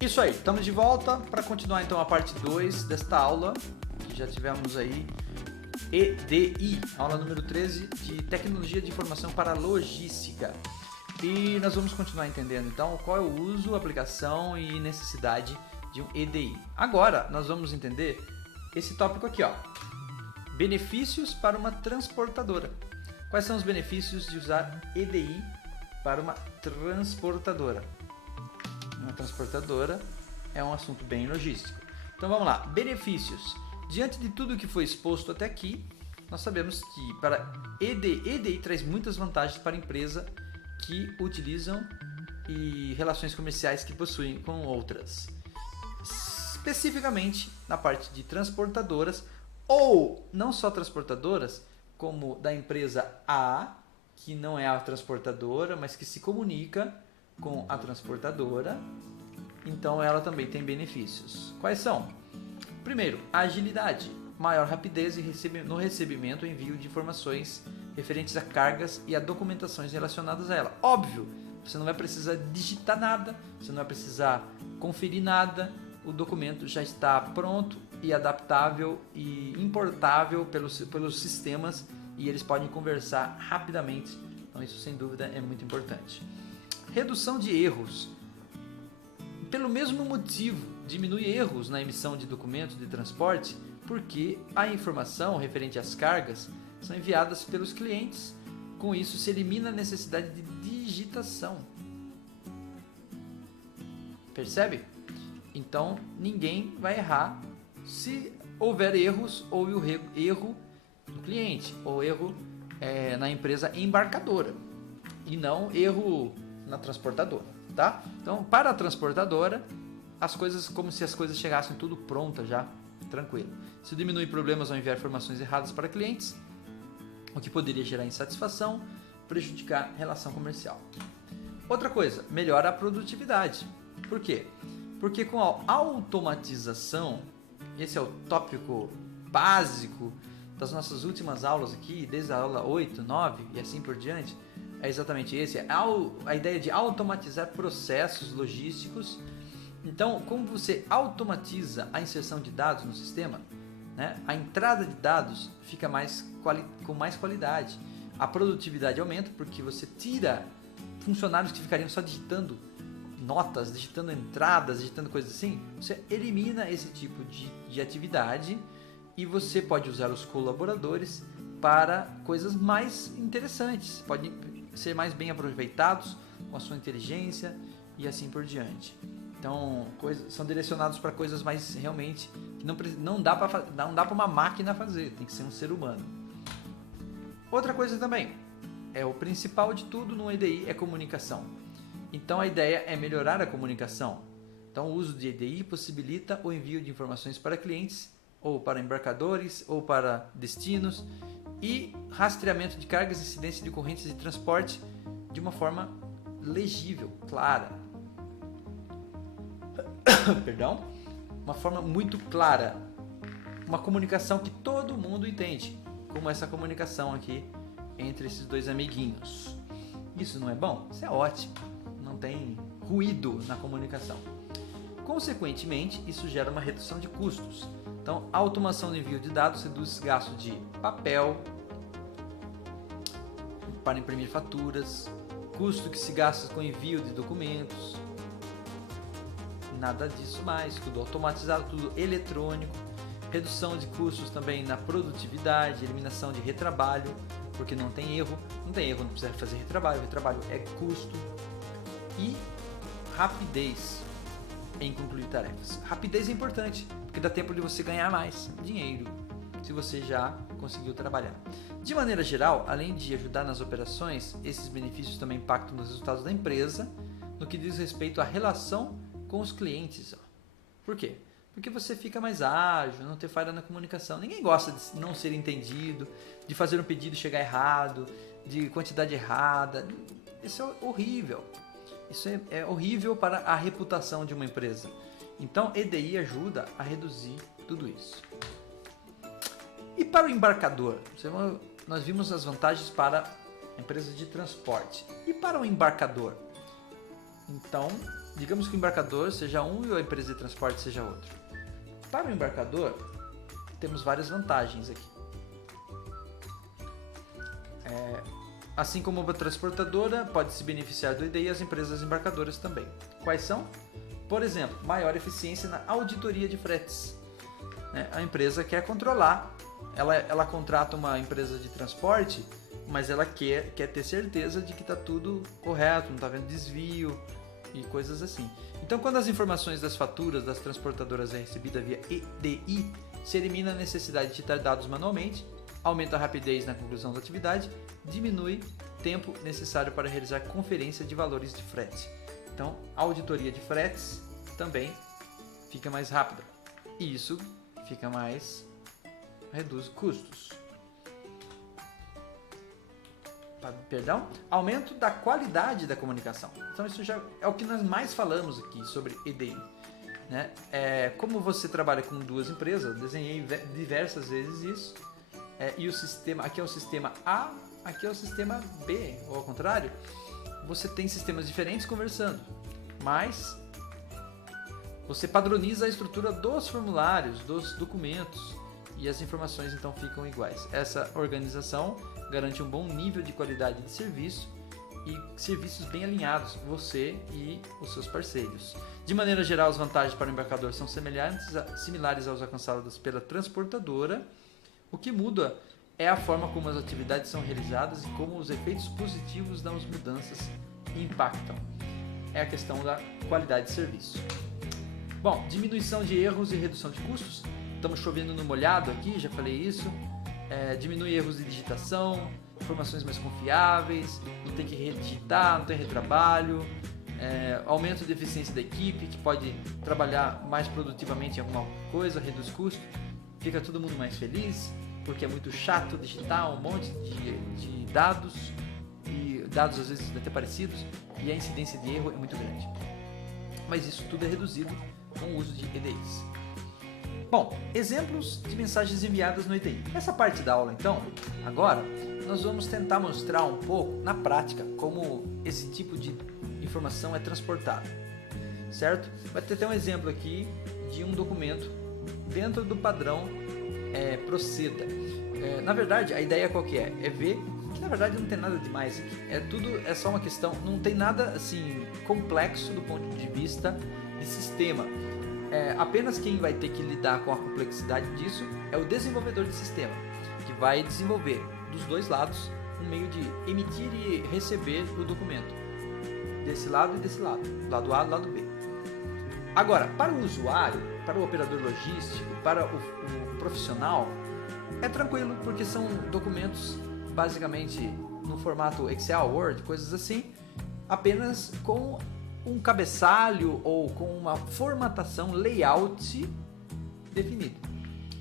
Isso aí, estamos de volta para continuar então a parte 2 desta aula, que já tivemos aí EDI, aula número 13 de Tecnologia de Informação para Logística. E nós vamos continuar entendendo então qual é o uso, aplicação e necessidade de um EDI. Agora nós vamos entender esse tópico aqui, ó. Benefícios para uma transportadora. Quais são os benefícios de usar EDI para uma transportadora? Uma transportadora é um assunto bem logístico. Então vamos lá, benefícios. Diante de tudo que foi exposto até aqui, nós sabemos que para EDI traz muitas vantagens para a empresa que utilizam e relações comerciais que possuem com outras. Especificamente na parte de transportadoras, ou não só transportadoras, como da empresa A, que não é a transportadora, mas que se comunica com a transportadora, então ela também tem benefícios. Quais são? Primeiro, agilidade, maior rapidez no recebimento e envio de informações referentes a cargas e a documentações relacionadas a ela. Óbvio, você não vai precisar digitar nada, você não vai precisar conferir nada, o documento já está pronto e adaptável e importável pelos sistemas e eles podem conversar rapidamente, então isso sem dúvida é muito importante. Redução de erros. Pelo mesmo motivo, diminui erros na emissão de documentos de transporte, porque a informação referente às cargas são enviadas pelos clientes. Com isso, se elimina a necessidade de digitação. Percebe? Então, ninguém vai errar. Se houver erros, houve o erro do cliente, ou erro na empresa embarcadora, e não erro na transportadora, tá? Então, para a transportadora, as coisas como se as coisas chegassem tudo pronta já, tranquilo. Isso diminui problemas ao enviar informações erradas para clientes, o que poderia gerar insatisfação, prejudicar a relação comercial. Outra coisa, melhora a produtividade. Por quê? Porque com a automatização, esse é o tópico básico das nossas últimas aulas aqui, desde a aula 8, 9 e assim por diante, é exatamente esse, a ideia de automatizar processos logísticos. Então, como você automatiza a inserção de dados no sistema, né, a entrada de dados fica com mais qualidade, a produtividade aumenta porque você tira funcionários que ficariam só digitando notas, digitando entradas, digitando coisas assim, você elimina esse tipo de atividade e você pode usar os colaboradores para coisas mais interessantes, podem ser mais bem aproveitados com a sua inteligência e assim por diante. Então, são direcionados para coisas mais realmente que não dá para uma máquina fazer, tem que ser um ser humano. Outra coisa também, o principal de tudo no EDI é comunicação. Então a ideia é melhorar a comunicação. Então o uso de EDI possibilita o envio de informações para clientes, ou para embarcadores, ou para destinos, e rastreamento de cargas, incidência de ocorrências de transporte de uma forma legível, clara. Perdão? Uma forma muito clara. Uma comunicação que todo mundo entende, como essa comunicação aqui entre esses dois amiguinhos. Isso não é bom? Isso é ótimo. Não tem ruído na comunicação. Consequentemente, isso gera uma redução de custos. Então, a automação do envio de dados reduz gasto de papel para imprimir faturas, custo que se gasta com envio de documentos, nada disso mais, tudo automatizado, tudo eletrônico, redução de custos também na produtividade, eliminação de retrabalho, porque não tem erro, não precisa fazer retrabalho, retrabalho é custo, e rapidez em concluir tarefas. Rapidez é importante, porque dá tempo de você ganhar mais dinheiro, se você já conseguiu trabalhar. De maneira geral, além de ajudar nas operações, esses benefícios também impactam nos resultados da empresa, no que diz respeito à relação com os clientes. Por quê? Porque você fica mais ágil, não ter falha na comunicação. Ninguém gosta de não ser entendido, de fazer um pedido e chegar errado, de quantidade errada. Isso é horrível. Isso é horrível para a reputação de uma empresa. Então, EDI ajuda a reduzir tudo isso. E para o embarcador? Nós vimos as vantagens para a empresa de transporte. E para o embarcador? Então, digamos que o embarcador seja um e a empresa de transporte seja outro. Para o embarcador, temos várias vantagens aqui. Assim como a transportadora pode se beneficiar do EDI e as empresas embarcadoras também. Quais são? Por exemplo, maior eficiência na auditoria de fretes. A empresa quer controlar, ela contrata uma empresa de transporte, mas ela quer ter certeza de que está tudo correto, não está havendo desvio e coisas assim. Então, quando as informações das faturas das transportadoras é recebida via EDI, se elimina a necessidade de digitar dados manualmente, aumenta a rapidez na conclusão da atividade, diminui o tempo necessário para realizar conferência de valores de frete. Então, a auditoria de fretes também fica mais rápida e isso reduz custos. Perdão? Aumento da qualidade da comunicação. Então, isso já é o que nós mais falamos aqui sobre EDI. Como você trabalha com duas empresas, eu desenhei diversas vezes isso, e o sistema, aqui é o sistema A, aqui é o sistema B, ou ao contrário, você tem sistemas diferentes conversando, mas você padroniza a estrutura dos formulários, dos documentos, e as informações então ficam iguais. Essa organização garante um bom nível de qualidade de serviço e serviços bem alinhados, você e os seus parceiros. De maneira geral, as vantagens para o embarcador são similares aos alcançados pela transportadora. O que muda é a forma como as atividades são realizadas e como os efeitos positivos das mudanças impactam. É a questão da qualidade de serviço. Bom, diminuição de erros e redução de custos. Estamos chovendo no molhado aqui, já falei isso. Diminui erros de digitação, informações mais confiáveis, não tem que redigitar, não tem retrabalho. Aumento de eficiência da equipe, que pode trabalhar mais produtivamente em alguma coisa, reduz custo. Fica todo mundo mais feliz, porque é muito chato digitar um monte de dados, e dados às vezes até parecidos, e a incidência de erro é muito grande. Mas isso tudo é reduzido com o uso de EDIs. Bom, exemplos de mensagens enviadas no EDI. Nessa parte da aula, então, agora, nós vamos tentar mostrar um pouco, na prática, como esse tipo de informação é transportada, certo? Vai ter até um exemplo aqui de um documento dentro do padrão Proceda. Na verdade, a ideia qual que é? É ver que na verdade não tem nada demais aqui. É só uma questão, não tem nada assim complexo do ponto de vista de sistema. Apenas quem vai ter que lidar com a complexidade disso é o desenvolvedor de sistema, que vai desenvolver dos dois lados um meio de emitir e receber o documento, desse lado e desse lado, lado A e lado B. Agora, para o usuário, para o operador logístico, para o profissional, é tranquilo, porque são documentos basicamente no formato Excel, Word, coisas assim, apenas com um cabeçalho ou com uma formatação, layout definido.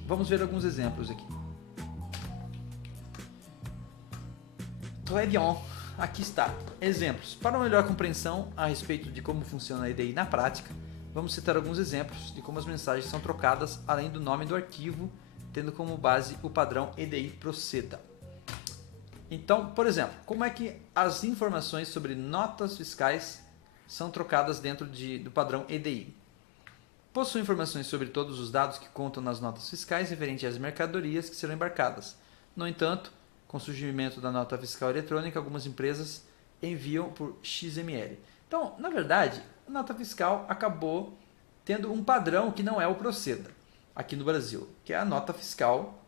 Vamos ver alguns exemplos aqui. Très bien, aqui está. Exemplos. Para uma melhor compreensão a respeito de como funciona a EDI na prática, vamos citar alguns exemplos de como as mensagens são trocadas além do nome do arquivo, tendo como base o padrão EDI Proceda. Então, por exemplo, como é que as informações sobre notas fiscais são trocadas dentro do padrão EDI? Possui informações sobre todos os dados que contam nas notas fiscais referentes às mercadorias que serão embarcadas. No entanto, com o surgimento da nota fiscal eletrônica, algumas empresas enviam por XML. Então, na verdade, a nota fiscal acabou tendo um padrão que não é o Proceda aqui no Brasil, que é a nota fiscal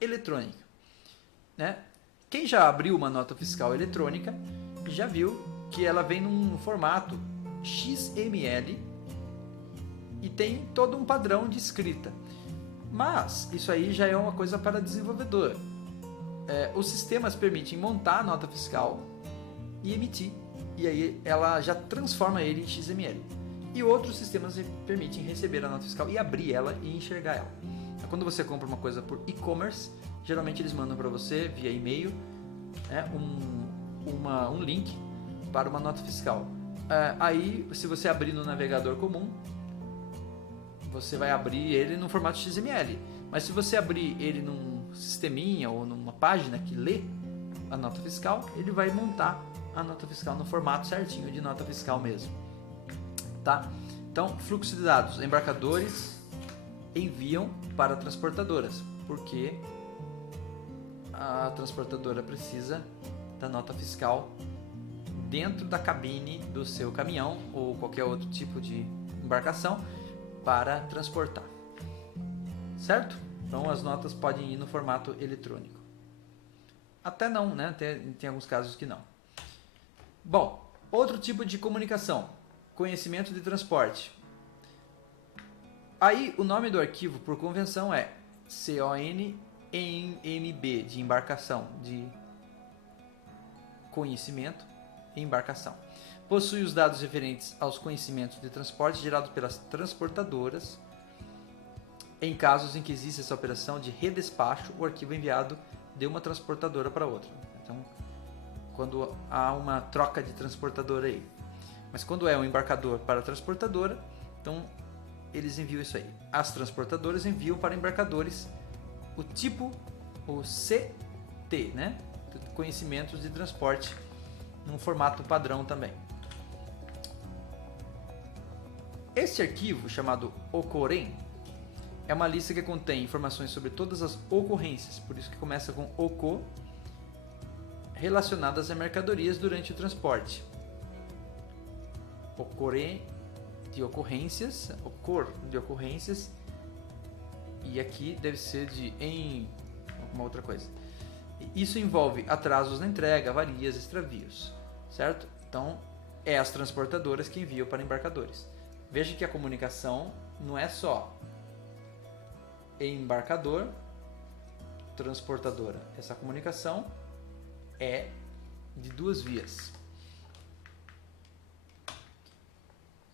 eletrônica. Quem já abriu uma nota fiscal eletrônica já viu que ela vem num formato XML e tem todo um padrão de escrita. Mas isso aí já é uma coisa para desenvolvedor. Os sistemas permitem montar a nota fiscal e emitir, e aí ela já transforma ele em XML. E outros sistemas permitem receber a nota fiscal e abrir ela e enxergar ela. Quando você compra uma coisa por e-commerce, geralmente eles mandam para você via e-mail um link para uma nota fiscal. Aí, se você abrir no navegador comum, você vai abrir ele no formato XML. Mas se você abrir ele num sisteminha ou numa página que lê a nota fiscal, ele vai montar a nota fiscal no formato certinho de nota fiscal mesmo. Tá? Então, fluxo de dados, embarcadores enviam para transportadoras, porque a transportadora precisa da nota fiscal dentro da cabine do seu caminhão ou qualquer outro tipo de embarcação para transportar, certo? Então as notas podem ir no formato eletrônico. Até não, né? Tem alguns casos que não. Bom, outro tipo de comunicação, conhecimento de transporte. Aí o nome do arquivo por convenção é CONMB, de embarcação, de conhecimento e embarcação. Possui os dados referentes aos conhecimentos de transporte gerados pelas transportadoras. Em casos em que existe essa operação de redespacho, o arquivo é enviado de uma transportadora para outra. Então, quando há uma troca de transportadora aí. Mas quando é um embarcador para a transportadora, então eles enviam isso aí. As transportadoras enviam para embarcadores o tipo, o CT, né? Conhecimentos de transporte, num formato padrão também. Este arquivo, chamado OCOREN, é uma lista que contém informações sobre todas as ocorrências, por isso que começa com OCO, relacionadas a mercadorias durante o transporte. OCOREN de ocorrências, OCOR de ocorrências, e aqui deve ser de em alguma outra coisa. Isso envolve atrasos na entrega, avarias, extravios, certo? Então, é as transportadoras que enviam para embarcadores. Veja que a comunicação não é só embarcador, transportadora. Essa comunicação é de duas vias.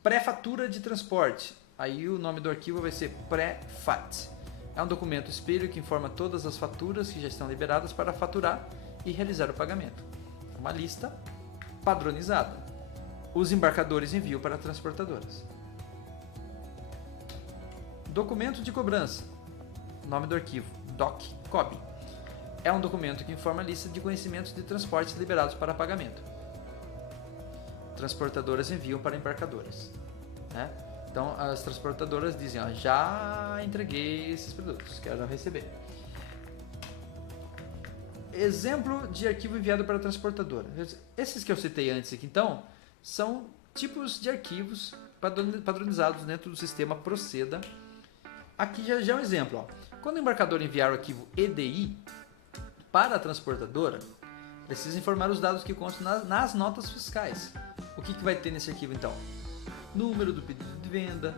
Pré-fatura de transporte. Aí o nome do arquivo vai ser pré-fat. É um documento espelho que informa todas as faturas que já estão liberadas para faturar e realizar o pagamento. É uma lista padronizada. Os embarcadores enviam para transportadoras. Documento de cobrança. Nome do arquivo, DOC-COB. É um documento que informa a lista de conhecimentos de transportes liberados para pagamento. Transportadoras enviam para embarcadoras, né? Então as transportadoras dizem, ó, já entreguei esses produtos, quero receber. Exemplo de arquivo enviado para a transportadora. Esses que eu citei antes aqui, então, são tipos de arquivos padronizados dentro do sistema Proceda. Aqui já é um exemplo. Ó. Quando o embarcador enviar o arquivo EDI para a transportadora, precisa informar os dados que constam nas notas fiscais. O que vai ter nesse arquivo então? Número do pedido de venda,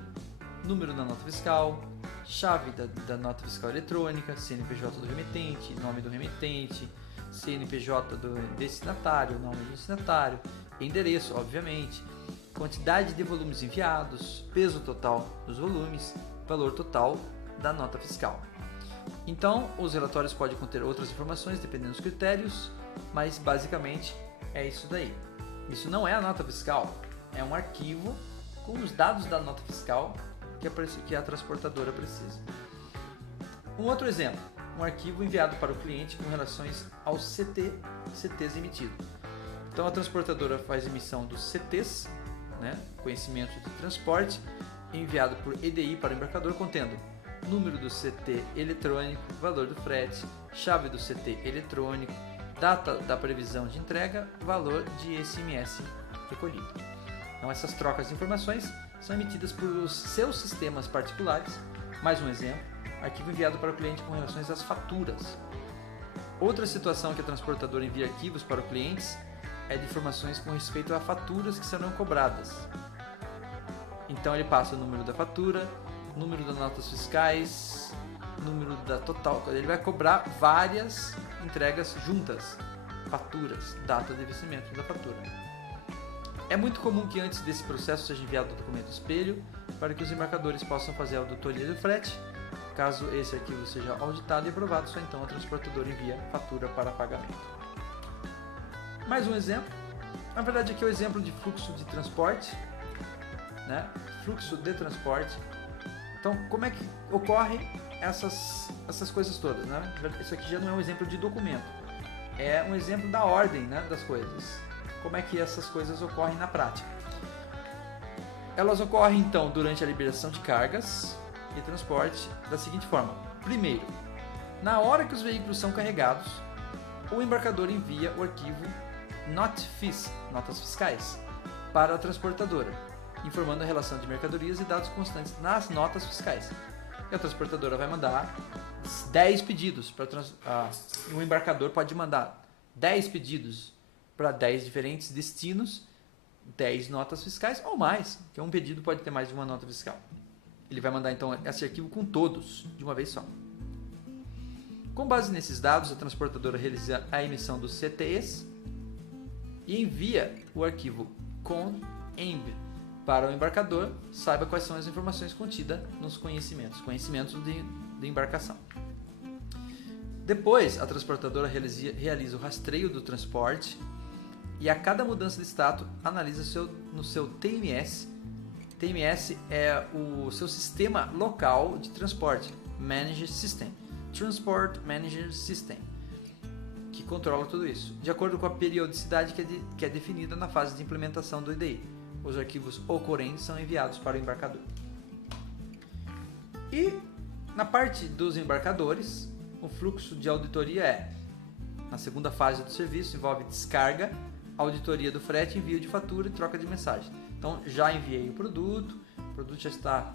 número da nota fiscal, chave da nota fiscal eletrônica, CNPJ do remetente, nome do remetente, CNPJ do destinatário, nome do destinatário, endereço, obviamente, quantidade de volumes enviados, peso total dos volumes, valor total da nota fiscal. Então, os relatórios podem conter outras informações dependendo dos critérios, mas basicamente é isso daí. Isso não é a nota fiscal, é um arquivo com os dados da nota fiscal que a transportadora precisa. Um outro exemplo, um arquivo enviado para o cliente com relações aos CTs emitidos. Então a transportadora faz emissão dos CTs, né, conhecimento de transporte, enviado por EDI para o embarcador, contendo número do CT eletrônico, valor do frete, chave do CT eletrônico, data da previsão de entrega, valor de SMS recolhido. Então essas trocas de informações são emitidas por os seus sistemas particulares. Mais um exemplo, arquivo enviado para o cliente com relações às faturas. Outra situação que a transportadora envia arquivos para os clientes é de informações com respeito a faturas que serão cobradas. Então ele passa o número da fatura, número das notas fiscais, número da total. Ele vai cobrar várias entregas juntas, faturas, data de vencimento da fatura. É muito comum que antes desse processo seja enviado o documento espelho para que os embarcadores possam fazer a auditoria do frete. Caso esse arquivo seja auditado e aprovado, só então a transportadora envia a fatura para pagamento. Mais um exemplo. Na verdade aqui é o exemplo de fluxo de transporte, né? Fluxo de transporte. Então, como é que ocorre essas coisas todas, né? Isso aqui já não é um exemplo de documento, é um exemplo da ordem, né, das coisas. Como é que essas coisas ocorrem na prática? Elas ocorrem então durante a liberação de cargas e transporte da seguinte forma. Primeiro, na hora que os veículos são carregados, o embarcador envia o arquivo NOT-FIS, notas fiscais, para a transportadora, informando a relação de mercadorias e dados constantes nas notas fiscais. E a transportadora vai mandar 10 pedidos. O embarcador pode mandar 10 pedidos para 10 diferentes destinos, 10 notas fiscais ou mais, porque um pedido pode ter mais de uma nota fiscal. Ele vai mandar então esse arquivo com todos, de uma vez só. Com base nesses dados, a transportadora realiza a emissão dos CTEs e envia o arquivo CON-EMB para o embarcador, saiba quais são as informações contidas nos conhecimentos de embarcação. Depois, a transportadora realiza o rastreio do transporte e a cada mudança de status analisa no seu TMS. TMS é o seu sistema local de transporte, Manager System, Transport Manager System, que controla tudo isso, de acordo com a periodicidade que é definida na fase de implementação do IDI. Os arquivos ocorrentes são enviados para o embarcador. E na parte dos embarcadores, o fluxo de auditoria é: na segunda fase do serviço, envolve descarga, auditoria do frete, envio de fatura e troca de mensagem. Então, já enviei o produto já está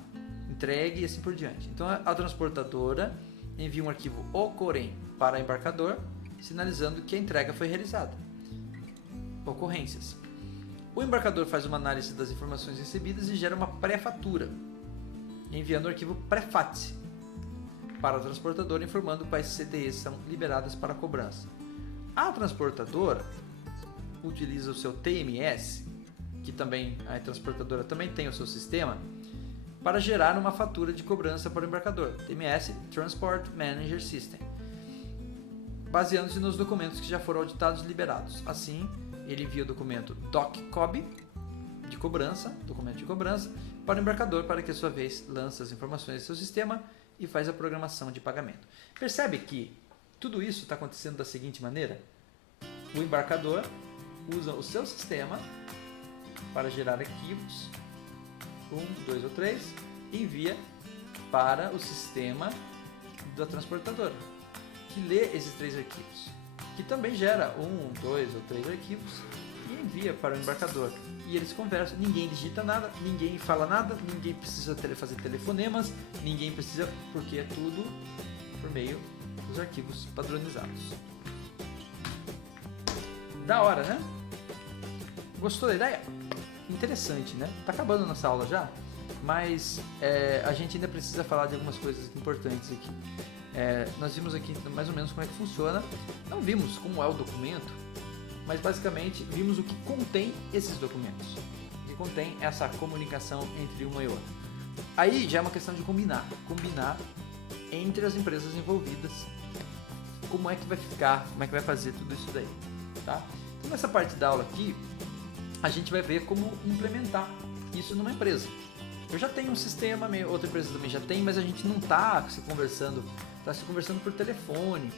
entregue e assim por diante. Então, a transportadora envia um arquivo ocorrente para o embarcador, sinalizando que a entrega foi realizada. Ocorrências. O embarcador faz uma análise das informações recebidas e gera uma pré-fatura, enviando o arquivo pré-FAT para a transportadora, informando quais CTEs são liberadas para cobrança. A transportadora utiliza o seu TMS, que também a transportadora também tem o seu sistema, para gerar uma fatura de cobrança para o embarcador. TMS, Transport Manager System, baseando-se nos documentos que já foram auditados e liberados. Assim, ele envia o documento DocCob de cobrança, documento de cobrança, para o embarcador, para que a sua vez lance as informações do seu sistema e faz a programação de pagamento. Percebe que tudo isso está acontecendo da seguinte maneira: o embarcador usa o seu sistema para gerar arquivos, 1, 2 ou 3, e envia para o sistema da transportadora, que lê esses 3 arquivos, que também gera 1, 2 ou 3 arquivos e envia para o embarcador. E eles conversam, ninguém digita nada, ninguém fala nada, ninguém precisa fazer telefonemas, ninguém precisa, porque é tudo por meio dos arquivos padronizados. Da hora, né? Gostou da ideia? Interessante, né? Tá acabando nossa aula já, mas a gente ainda precisa falar de algumas coisas importantes aqui. Nós vimos aqui mais ou menos como é que funciona, não vimos como é o documento, mas basicamente vimos o que contém esses documentos, o que contém essa comunicação entre uma e outra. Aí já é uma questão de combinar entre as empresas envolvidas, como é que vai ficar, como é que vai fazer tudo isso daí, tá? Então nessa parte da aula aqui, a gente vai ver como implementar isso numa empresa. Eu já tenho um sistema, outra empresa também já tem, mas a gente não está se conversando por telefone.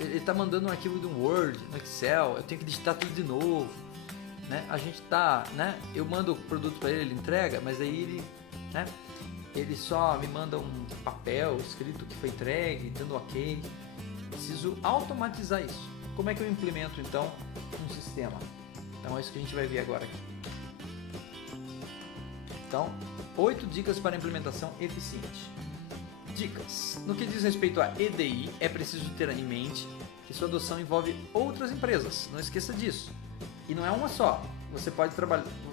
Ele está mandando um arquivo de um Word, no Excel, eu tenho que digitar tudo de novo, né? A gente está, né? Eu mando o produto para ele entrega, mas aí ele só me manda um papel escrito que foi entregue, dando ok. Preciso automatizar isso. Como é que eu implemento então um sistema? Então é isso que a gente vai ver agora aqui. Então, 8 dicas para implementação eficiente. Dicas. No que diz respeito a EDI, é preciso ter em mente que sua adoção envolve outras empresas. Não esqueça disso. E não é uma só.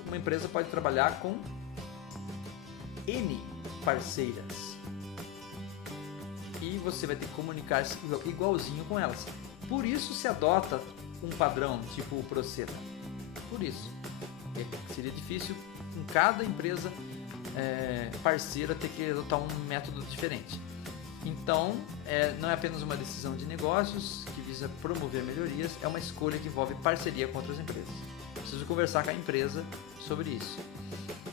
Uma empresa pode trabalhar com N parceiras. E você vai ter que comunicar-se igualzinho com elas. Por isso se adota um padrão, tipo o Proceda. Por isso. Seria difícil em cada empresa parceira ter que adotar um método diferente. Então, não é apenas uma decisão de negócios que visa promover melhorias, é uma escolha que envolve parceria com outras empresas. Preciso conversar com a empresa sobre isso.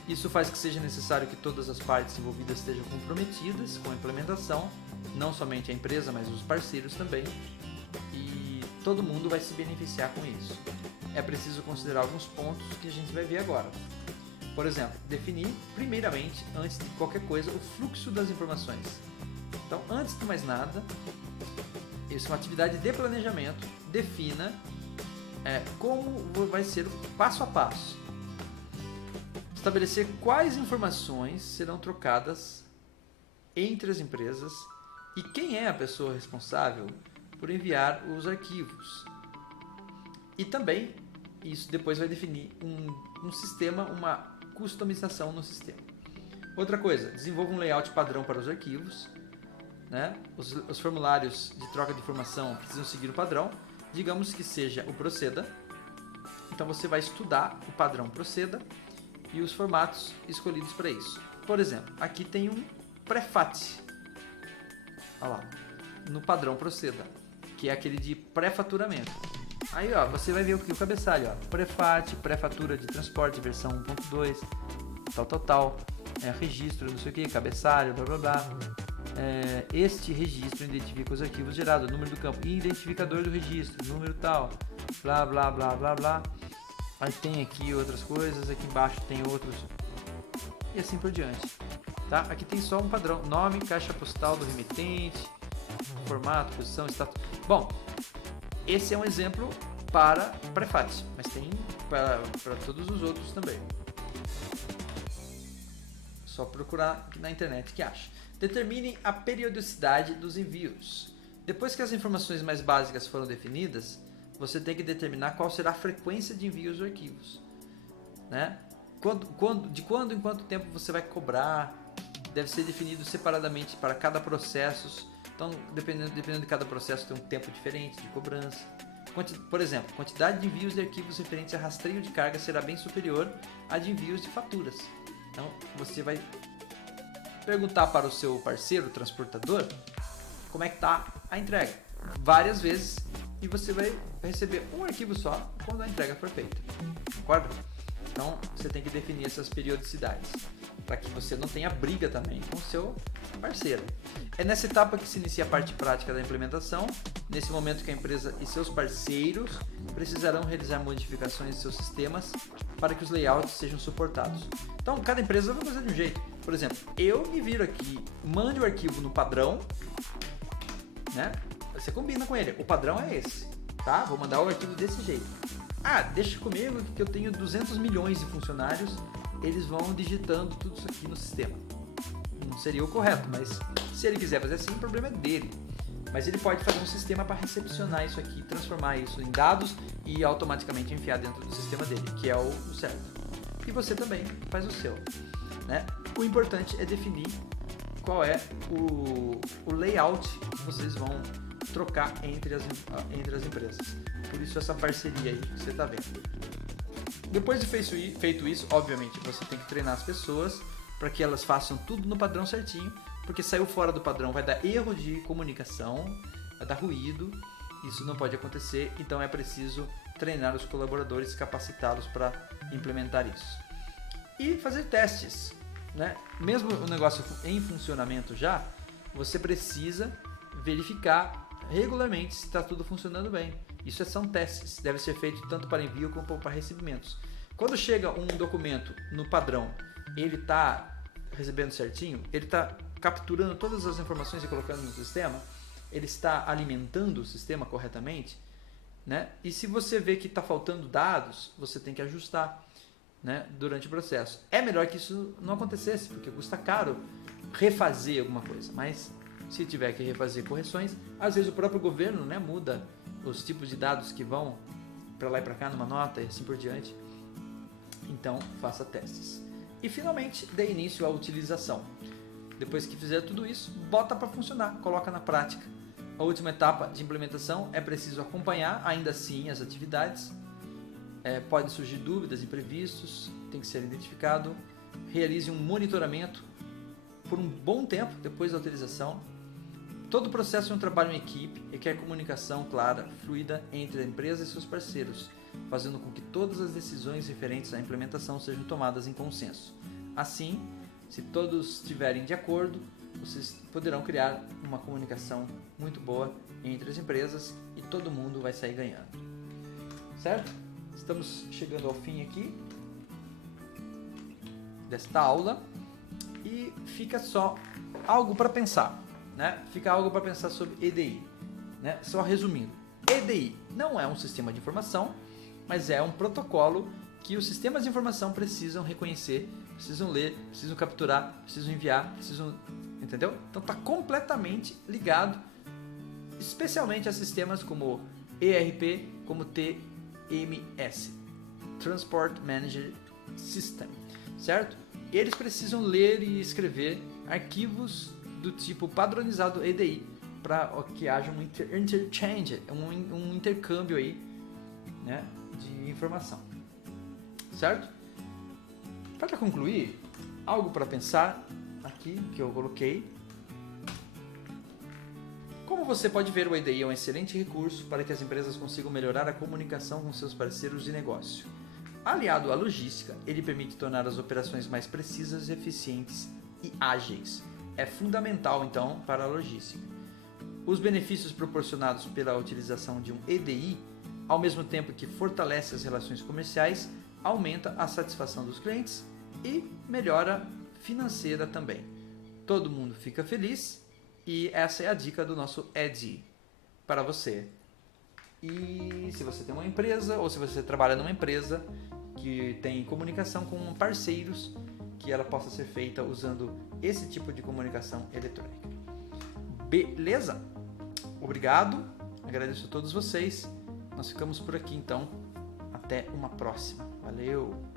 Isso faz que seja necessário que todas as partes envolvidas estejam comprometidas com a implementação, não somente a empresa, mas os parceiros também, e todo mundo vai se beneficiar com isso. É preciso considerar alguns pontos que a gente vai ver agora. Por exemplo, definir primeiramente, antes de qualquer coisa, o fluxo das informações. Então, antes de mais nada, isso é uma atividade de planejamento, defina como vai ser o passo a passo. Estabelecer quais informações serão trocadas entre as empresas e quem é a pessoa responsável por enviar os arquivos. E também, isso depois vai definir um sistema, uma customização no sistema. Outra coisa, desenvolva um layout padrão para os arquivos. Né? Os formulários de troca de informação precisam seguir o padrão. Digamos que seja o Proceda. Então você vai estudar o padrão Proceda e os formatos escolhidos para isso. Por exemplo, aqui tem um prefat. Olha lá, no padrão Proceda, que é aquele de pré-faturamento. Aí ó, você vai ver o cabeçalho, ó, prefat, pré-fatura de transporte, versão 1.2, tal, registro, não sei o que, cabeçalho, blá blá blá. Este registro identifica os arquivos gerados, número do campo, identificador do registro, número tal, blá blá blá blá blá. Aí tem aqui outras coisas, aqui embaixo tem outros e assim por diante. Tá? Aqui tem só um padrão, nome, caixa postal do remetente, formato, posição, status. Bom, esse é um exemplo para prefat, mas tem para todos os outros também. Só procurar aqui na internet que acha. Determine a periodicidade dos envios. Depois que as informações mais básicas foram definidas, você tem que determinar qual será a frequência de envios dos arquivos. Né? De quando em quanto tempo você vai cobrar, deve ser definido separadamente para cada processo. Então, dependendo de cada processo, tem um tempo diferente de cobrança. Por exemplo, quantidade de envios de arquivos referentes a rastreio de carga será bem superior à de envios de faturas. Então, você vai perguntar para o seu parceiro, transportador, como é que está a entrega. Várias vezes, e você vai receber um arquivo só quando a entrega for feita. Concorda? Então, você tem que definir essas periodicidades, para que você não tenha briga também com o seu parceiro. É nessa etapa que se inicia a parte prática da implementação, nesse momento que a empresa e seus parceiros precisarão realizar modificações em seus sistemas para que os layouts sejam suportados. Então, cada empresa vai fazer de um jeito. Por exemplo, eu me viro aqui, mande o arquivo no padrão, né? Você combina com ele, o padrão é esse, tá? Vou mandar o arquivo desse jeito. Ah, deixa comigo que eu tenho 200 milhões de funcionários, eles vão digitando tudo isso aqui no sistema. Não seria o correto, mas se ele quiser fazer assim, o problema é dele. Mas ele pode fazer um sistema para recepcionar isso aqui, transformar isso em dados e automaticamente enfiar dentro do sistema dele, que é o certo. E você também faz o seu, né? O importante é definir qual é o layout que vocês vão trocar entre as empresas. Por isso essa parceria aí que você está vendo. Depois de feito isso, obviamente você tem que treinar as pessoas para que elas façam tudo no padrão certinho, porque saiu fora do padrão vai dar erro de comunicação, vai dar ruído, isso não pode acontecer, então é preciso treinar os colaboradores, capacitá-los para implementar isso. E fazer testes, né? Mesmo o negócio em funcionamento já, você precisa verificar regularmente se está tudo funcionando bem. Isso são testes, deve ser feito tanto para envio como para recebimentos. Quando chega um documento no padrão, ele está recebendo certinho, ele está capturando todas as informações e colocando no sistema, ele está alimentando o sistema corretamente, né? E se você vê que está faltando dados, você tem que ajustar, né, durante o processo. É melhor que isso não acontecesse, porque custa caro refazer alguma coisa, mas se tiver que refazer correções, às vezes o próprio governo, né, muda os tipos de dados que vão para lá e para cá numa nota e assim por diante. Então, faça testes. E finalmente, dê início à utilização. Depois que fizer tudo isso, bota para funcionar, coloca na prática. A última etapa de implementação é preciso acompanhar ainda assim as atividades. Podem surgir dúvidas, imprevistos, tem que ser identificado. Realize um monitoramento por um bom tempo depois da utilização. Todo o processo é um trabalho em equipe, requer comunicação clara, fluida entre a empresa e seus parceiros, fazendo com que todas as decisões referentes à implementação sejam tomadas em consenso. Assim, se todos estiverem de acordo, vocês poderão criar uma comunicação muito boa entre as empresas e todo mundo vai sair ganhando. Certo? Estamos chegando ao fim aqui. desta aula e fica só algo para pensar, né? Fica algo para pensar sobre EDI, né? Só resumindo, EDI não é um sistema de informação, mas é um protocolo que os sistemas de informação precisam reconhecer, precisam ler, precisam capturar, precisam enviar, precisam, entendeu? Então está completamente ligado, especialmente a sistemas como ERP, como TMS, Transport Manager System, certo? Eles precisam ler e escrever arquivos do tipo padronizado EDI para que haja um interchange, um intercâmbio aí, né, de informação, certo? Para concluir, algo para pensar aqui que eu coloquei. Como você pode ver, o EDI é um excelente recurso para que as empresas consigam melhorar a comunicação com seus parceiros de negócio. Aliado à logística, ele permite tornar as operações mais precisas, eficientes e ágeis. É fundamental, então, para a logística. Os benefícios proporcionados pela utilização de um EDI, ao mesmo tempo que fortalece as relações comerciais, aumenta a satisfação dos clientes e melhora financeira também. Todo mundo fica feliz e essa é a dica do nosso EDI para você. E se você tem uma empresa ou se você trabalha numa empresa que tem comunicação com parceiros, que ela possa ser feita usando esse tipo de comunicação eletrônica. Beleza? Obrigado, agradeço a todos vocês. Nós ficamos por aqui então. Até uma próxima. Valeu!